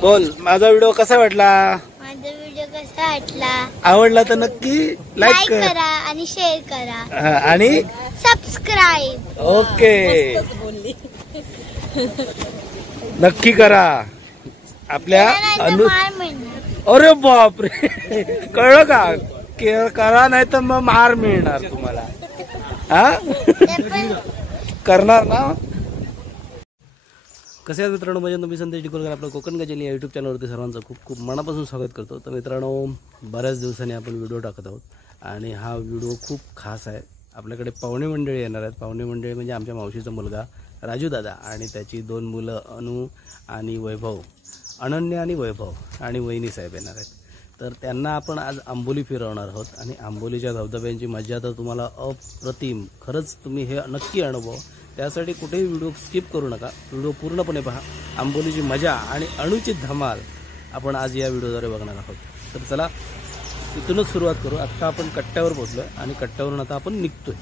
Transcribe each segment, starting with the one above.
बोल माझा व्हिडिओ कसा वाटला? माझा व्हिडिओ कसा वाटला? आवडला तर नक्की लाईक करा आणि शेअर करा आणि सबस्क्राईब ओके नक्की करा. आपल्या अरे बापरे कळलं का? करा नाही तर मग मार मिळणार तुम्हाला. हा करणार ना? कसे आहेत मित्रांनो, म्हणजे मी संदेश डिकोलकर आपलं कोकण गजल या यूट्यूब चॅनलवरती सर्वांचं खूप खूप मनापासून स्वागत करतो. तर मित्रांनो, बऱ्याच दिवसांनी आपण व्हिडिओ टाकत आहोत आणि हा व्हिडिओ खूप खास आहे. आपल्याकडे पाहुणे मंडळी येणार आहेत. पाहुणे मंडळी म्हणजे आमच्या मावशीचा मुलगा राजू दादा आणि त्याची 2 मुलं अनु आणि वैभव, अनन्या आणि वैभव आणि वहिनी साहेब येणार आहेत. तर त्यांना आपण आज आंबोली फिरवणार आहोत आणि आंबोलीच्या धबधब्यांची मजा तर तुम्हाला अप्रतिम, खरंच तुम्ही हे नक्की अनुभव. त्यासाठी कुठेही व्हिडिओ स्किप करू नका, व्हिडिओ पूर्णपणे पहा. आंबोलीची मजा आणि अणूची धमाल आपण आज या व्हिडिओद्वारे बघणार आहोत. तर चला इथूनच सुरुवात करू. आत्ता आपण कट्ट्यावर पोहोचलो आणि कट्ट्यावरून आता आपण निघतोय.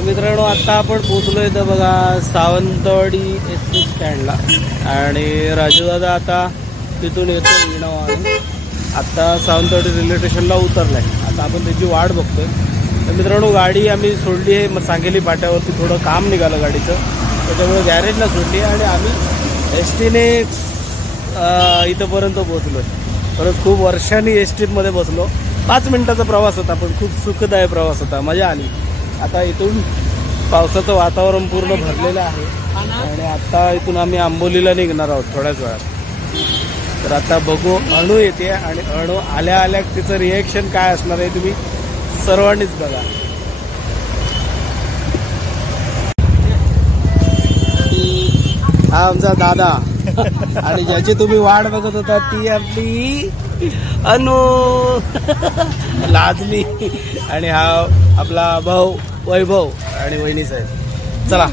तर मित्रांनो आता आपण पोहोचलो इथं बघा सावंतवाडी एस.टी. स्टँडला आणि राजूदादा आता तिथून येतो इनोवा आता सावंतवाडी रेल्वे स्टेशनला उतरलाय. आता आपण त्याची वाट बघतोय. तर मित्रांनो गाडी आम्ही सोडली आहे सांगली फाट्यावरती, थोडं काम निघालं गाडीचं त्याच्यामुळे गॅरेजला सोडली आणि आम्ही एस.टीने इथंपर्यंत पोहोचलो. परत खूप वर्षांनी एस.टीमध्ये बसलो. 5 मिनिटाचा प्रवास होता पण खूप सुखदायक प्रवास होता, मजा आली. आता इथून पावसाचं वातावरण पूर्ण भरलेलं आहे आणि आता इथून आम्ही आंबोलीला निघणार आहोत थोड्याच वेळात. तर आता बघू अणू येते आणि अणू आल्या आल्या तिचं रिएक्शन काय असणार आहे तुम्ही सर्वांनीच बघा. हा आमचा दादा आणि ज्याची तुम्ही वाट बघत होता ती आपली अनु लाजमी आणि हा आपला भाऊ वैभव आणि वहिनी साहेब. चला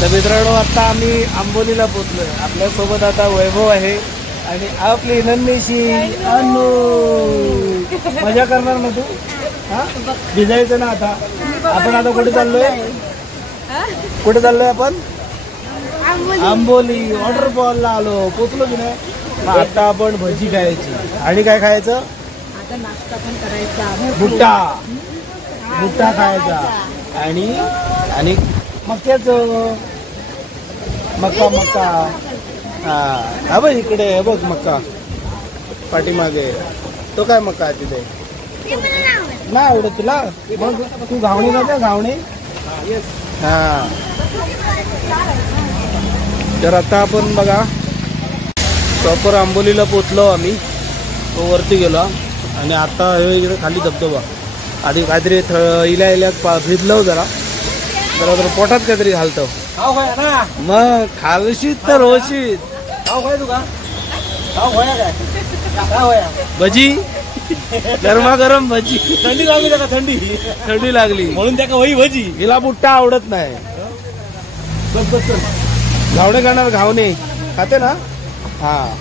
तर मित्रांनो आता आम्ही आंबोलीला पोहोचलोय. आपल्यासोबत आता वैभव आहे आणि आपली नन्हीशी अनु. मजा करणार ना तू? हा भिजायचं ना आता. आपण आता कुठे चाललोय? कुठे चाललोय आपण? आंबोली वॉटरफॉलला आलो. पोचलो की नाही? मग आता आपण भजी खायची आणि काय खायचं? आता नाश्ता पण करायचा, भुट्टा भुट्टा खायचा आणि मक्याचं मक्का मक्का. हा बघ इकडे बघ मक्का पाठीमागे. तो काय मक्का आहे तिथे? नाही आवडत तुला? मग तू घावणी का घावणी? हा. तर आता आपण बघा प्रॉपर आंबोलीला पोचलो आम्ही. तो वरती गेलो आणि आता हे इकडे खाली धबधबा. आधी काहीतरी इल्या इल्यात भिजलो जरा तर पोटात काहीतरी घालतो. मग खालशीत तर होशीत. भजी गरमागरम भजी. थंडी लागली का? थंडी लागली म्हणून त्या वही भजी. हिला बुट्टा आवडत नाही. घावणे खाणार? घावणे खाते ना? हा.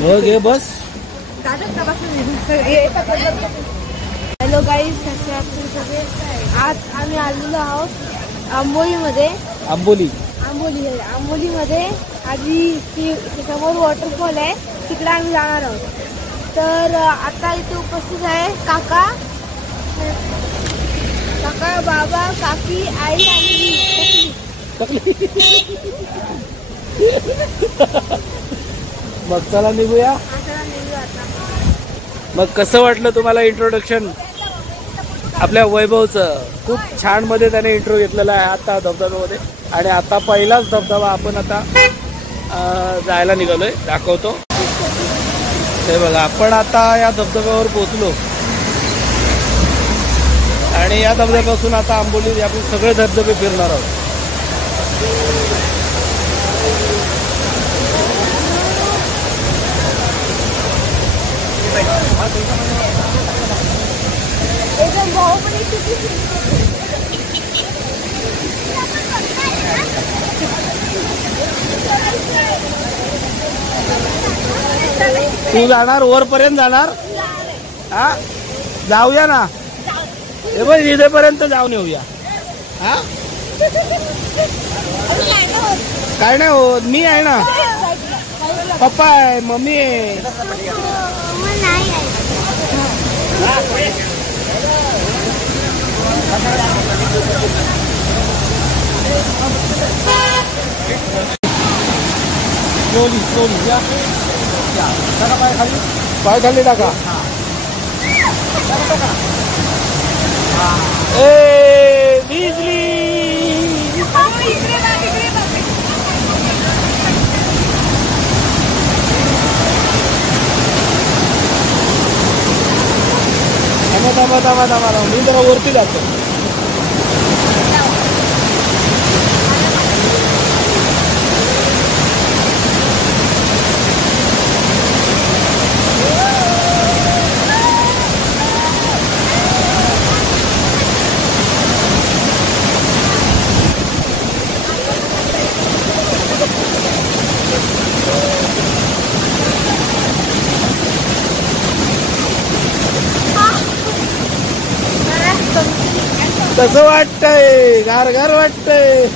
मग हे बस. हॅलो गाईज, कसे आहात तुम्ही सगळे? आज आम्ही आलेलो आहोत आंबोलीमध्ये. आंबोलीमध्ये आधी ती समोर वॉटरफॉल आहे, तिकडे आम्ही जाणार आहोत. तर आता इथे उपस्थित आहे काका, बाबा, काकी, आई आणि मग चला निघूया. मग कसं वाटलं तुम्हाला इंट्रोडक्शन आपल्या वैभवचं? खूप छान मध्ये त्याने इंट्रो घेतलेला आहे आता धबधब्यामध्ये. आणि आता पहिलाच धबधबा आपण आता जायला निघालोय, दाखवतो. हे बघा आपण आता या धबधब्यावर पोहोचलो आणि या धबधब्यापासून आता आंबोली आपण सगळे धबधबे फिरणार आहोत. तू जाणार वरपर्यंत जाणार? हा जाऊया ना. हे बघ इथेपर्यंत जाऊन येऊया. हा काय नाही होत. मी आहे ना, पप्पा आहे, मम्मी आहे. स्लोली या पाय खाली टाका. ए भिजली. थांबा मी जरा वरती जातो. कसं वाटतंय? गार वाटतंय.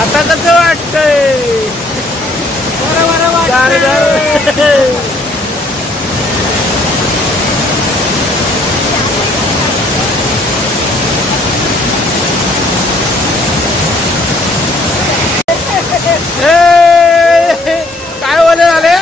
आता कसं वाटतंय? बरं गार. काय बोले झाले?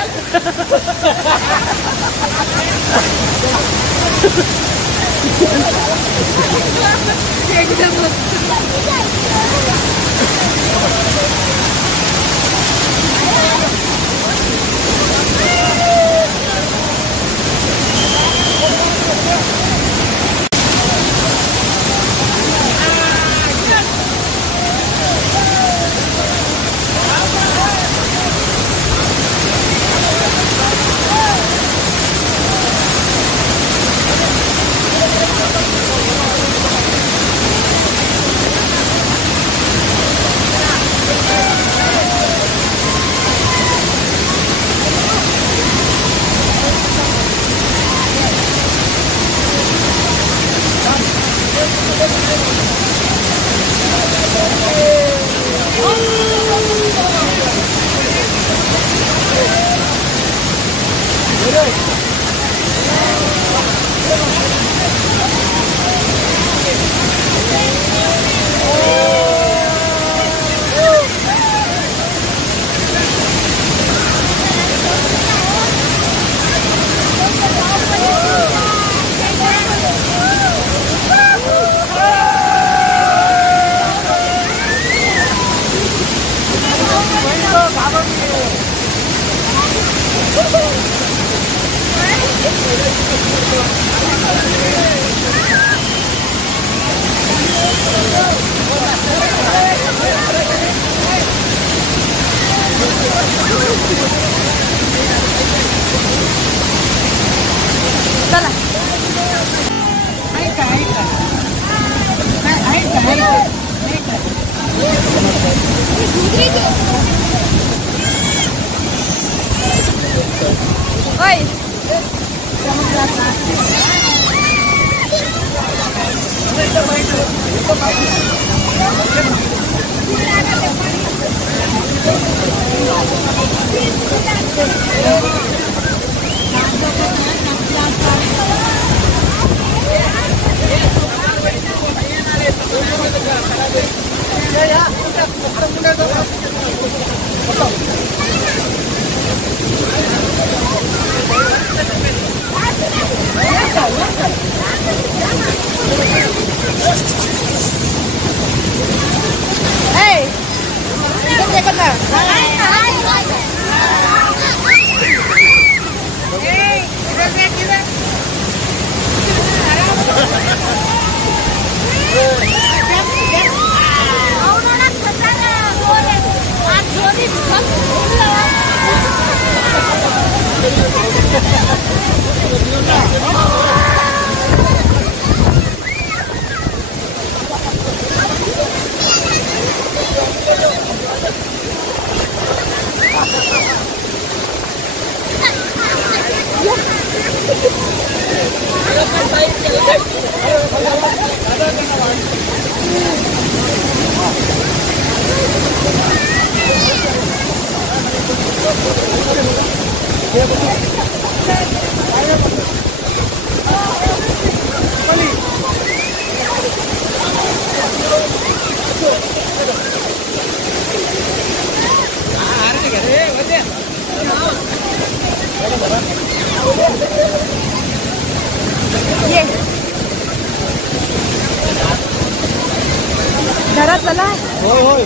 चला चला. होय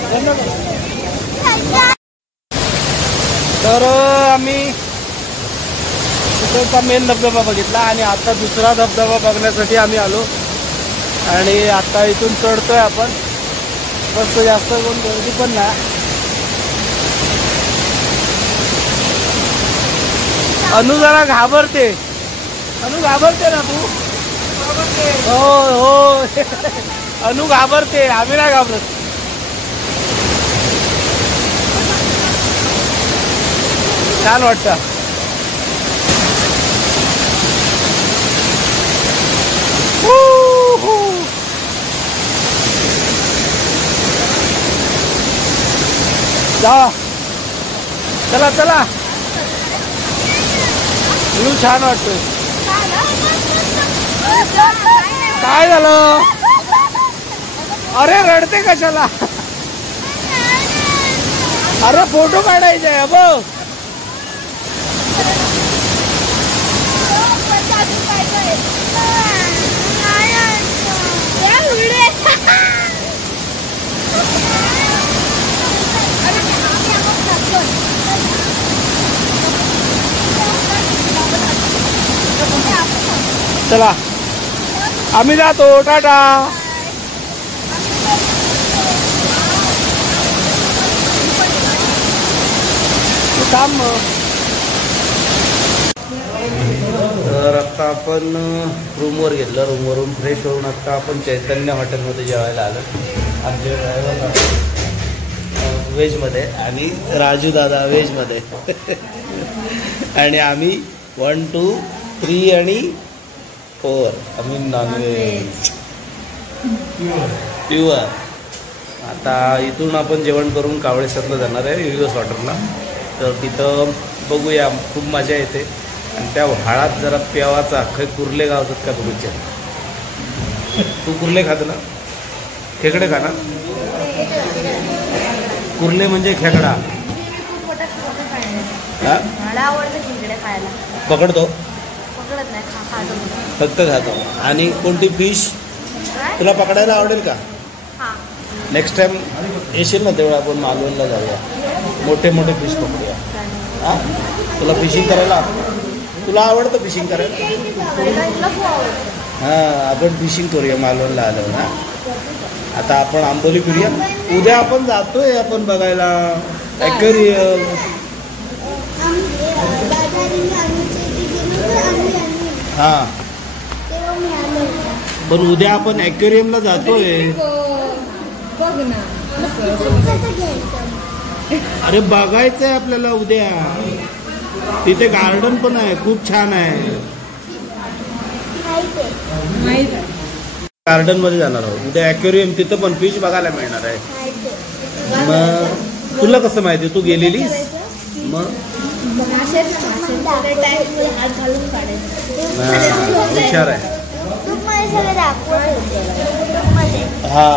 तर आम्ही तिकडचा मेन धबधबा बघितला आणि आता दुसरा धबधबा बघण्यासाठी आम्ही आलो आणि आता इथून चढतोय आपण. मस्त जास्त कोण गर्दी पण नाही. अनु जरा घाबरते. अनु घाबरते ना तू? हो अनु घाबरते, आम्ही नाही घाबरत. छान वाटतं. जा चला चला. छान वाटतोय. काय झालं? अरे रडते कशाला? अरे फोटो काढायचा आहे बघ. चला आम्ही जातो. टाटा. काम. तर आता आपण रूमवर घेतलं. रूमवरून फ्रेश होऊन आता आपण चैतन्य हॉटेलमध्ये जेवायला आलो. आमचे ड्रायव्हर व्हेजमध्ये आणि राजू दादा व्हेजमध्ये आणि आम्ही 1, 2, 3 आणि 4 आम्ही नॉनव्हेज प्युअर. आता इथून आपण जेवण करून कावळेश्वरला जाणार आहे युनिवर्स वॉटरला. तर तिथं बघूया, खूप मजा येते. आणि त्या व्हाळात जरा प्यावाचा काही कुर्ले गावतात का बघूच्या. तू कुर्ले खात ना? खेकडे खा ना? कुर्ले म्हणजे खेकडा. पकडतो? फक्त खातो. आणि कोणती फिश तुला पकडायला आवडेल का? नेक्स्ट टाइम येशील ना तेव्हा आपण मालवणला जाऊया. मोठे मोठे फिश पकडूया. हां तुला फिशिंग करायला? तुला आवडतं फिशिंग करायला? हां आपण फिशिंग करूया मालवणला आलो ना. आता आपण आंबोली फिरूया. उद्या आपण जातोय आपण बघायला ॲक्वेरियम. हां पण उद्या आपण ॲक्वेरियमला जातोय. अरे बघायचं आहे आपल्याला उद्या. तिथे गार्डन पण आहे, खूप छान आहे. गार्डन मध्ये जाणार आहोत उद्या. ॲक्वेरियम तिथं पण फिश बघायला मिळणार आहे. मग तुला कसं माहिती? तू गेलेलीस? मग हुशार आहे. हा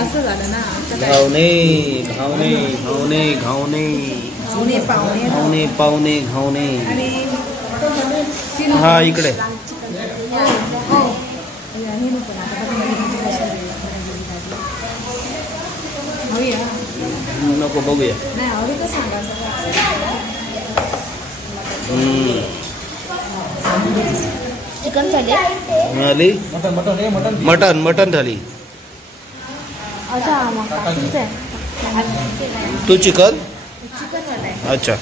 असं झालं ना. घावणे घावणे घावणे घावणे घावणे पावणे घावणे. हा इकडे नको बघूया. चिकन थाली. मटन मटन थाली. तू चिकन? अच्छा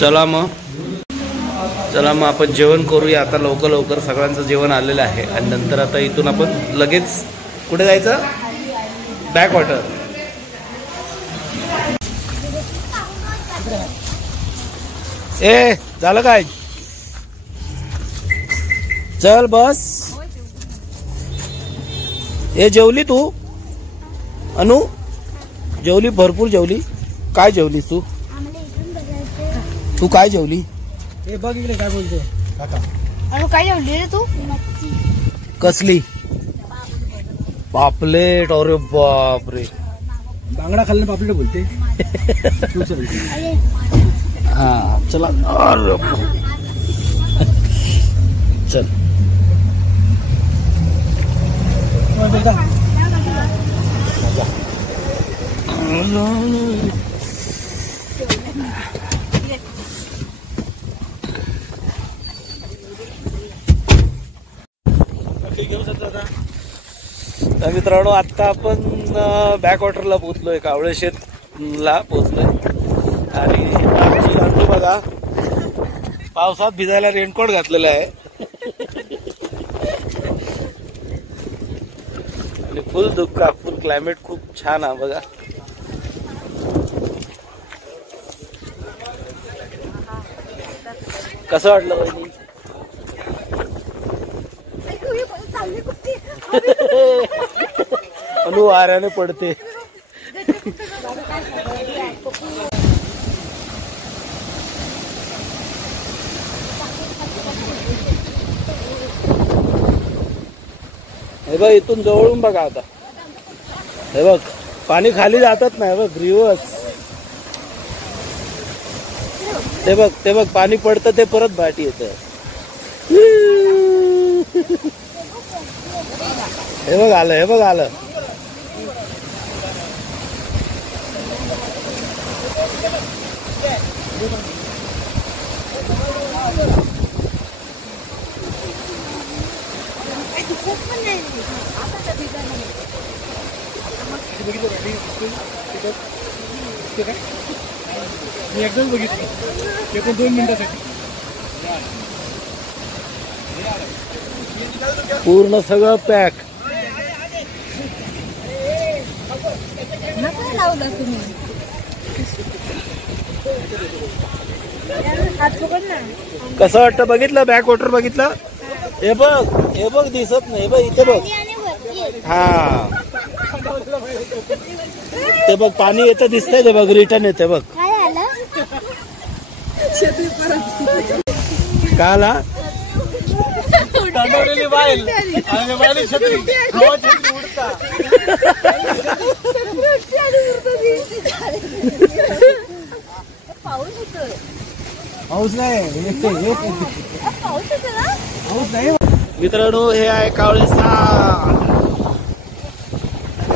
चला मग आपण जेवण करूया आता. लवकर लवकर सगळ्यांचं जेवण आलेलं आहे. आणि नंतर आता इथून आपण लगेच कुठे जायचं? बॅकवॉटर. झालं काय? चल बस. जेवली तू? अनु जेवली? भरपूर जेवली. काय जेवलीस तू? तू काय जेवली? बघ इकडे काय बोलतो काका. अनु काय जेवली रे तू? कसली? पापलेट. अरे बापरे. बांगडा खाल्ले पापलेट बोलते. हा चला चल. तर मित्रांनो आता आपण बॅकवॉटरला पोहोचलोय, कावळेशेतला पोहोचलोय. आणि आमची अंडू बघा पावसात भिजायला रेनकोट घातलेला आहे आणि फुल धुक्का, फुल क्लायमेट खूप छान आहे बघा. कसं वाटलं बहिणी? अनु वाऱ्याने पडते. हे बघ इथून जवळून बघा आता. हे बघ पाणी खाली जातच नाही बघ, रिवर्स. ते बघ ते बघ पाणी पडतं ते परत भाटी येतं. हे बघ आलं, हे बघ आलं. मी एकदाच बघितलं, ते पण 2 मिनिटासाठी. पूर्ण सगळं पॅक. लावला तुम्ही कसं वाटतं बघितलं? बॅक वॉटर बघितलं? हे बघ दिसत नाही. बघ इथे बघ. हा ते बघ पाणी येतं दिसतंय. ते बघ रिटर्न येते बघ. का आला? बाईल आणि बाईल छत्री हवा छत्री उडता. पाऊस नाही, पाऊस नाही. मित्रांनो हे आहे कावळेसा.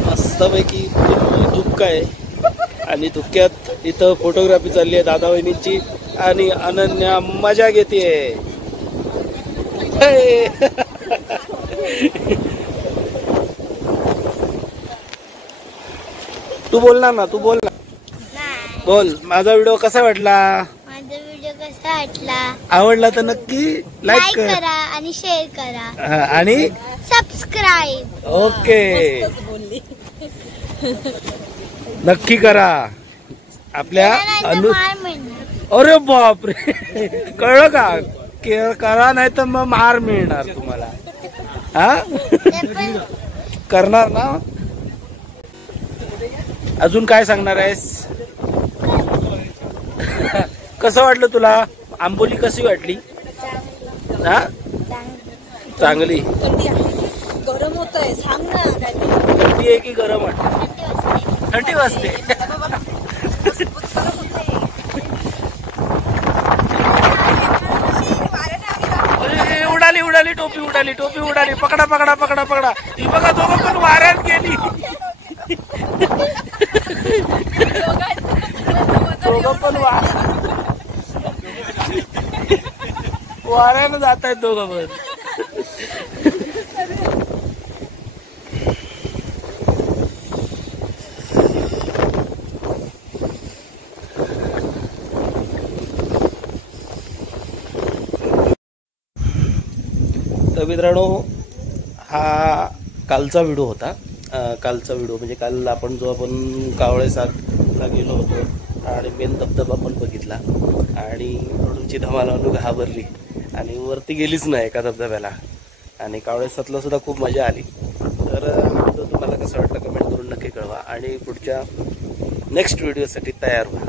मस्तपैकी धुक्का आहे आणि धुक्यात इथं फोटोग्राफी चालली आहे दादा वहिनींची आणि अनन्या मजा घेते. तू बोलणार ना, तू बोल ना, बोल. माझा व्हिडिओ कसा वाटला? माझा व्हिडिओ कसा वाटला? आवडला तर नक्की लाईक करा आणि शेअर करा आणि सबस्क्राईब. ओके नक्की करा. आपल्या अनु अरे बापरे कळलं का? करा नाही तर मग मार मिळणार तुम्हाला. हा करणार ना? अजून काय सांगणार आहेस? कसं वाटलं तुला? आंबोली कशी वाटली? हा चांगली. गरम होतंय, सांग ना. थंडी आहे की गरम वाटत? थंडी वाजते. उडाली उडाली टोपी उडाली, टोपी उडाली. पकडा पकडा पकडा पकडा. ती बघा दोघं पण वाऱ्यात गेली. दोघं पण वाऱ्यानं जात आहेत दोघं पण. तर मित्रांनो हा कालचा व्हिडिओ होता. कालचा व्हिडिओ म्हणजे काल आपण कावळेसादला गेलो होतो आणि मेन धबधबा पण बघितला आणि तुमची धमाल अनु घाबरली आणि वरती गेलीच नाही एका धबधब्याला. आणि कावळेसादला सुद्धा खूप मजा आली. तर हा व्हिडिओ तुम्हाला कसा वाटतं कमेंट करून नक्की कळवा आणि पुढच्या नेक्स्ट व्हिडिओसाठी तयार व्हा.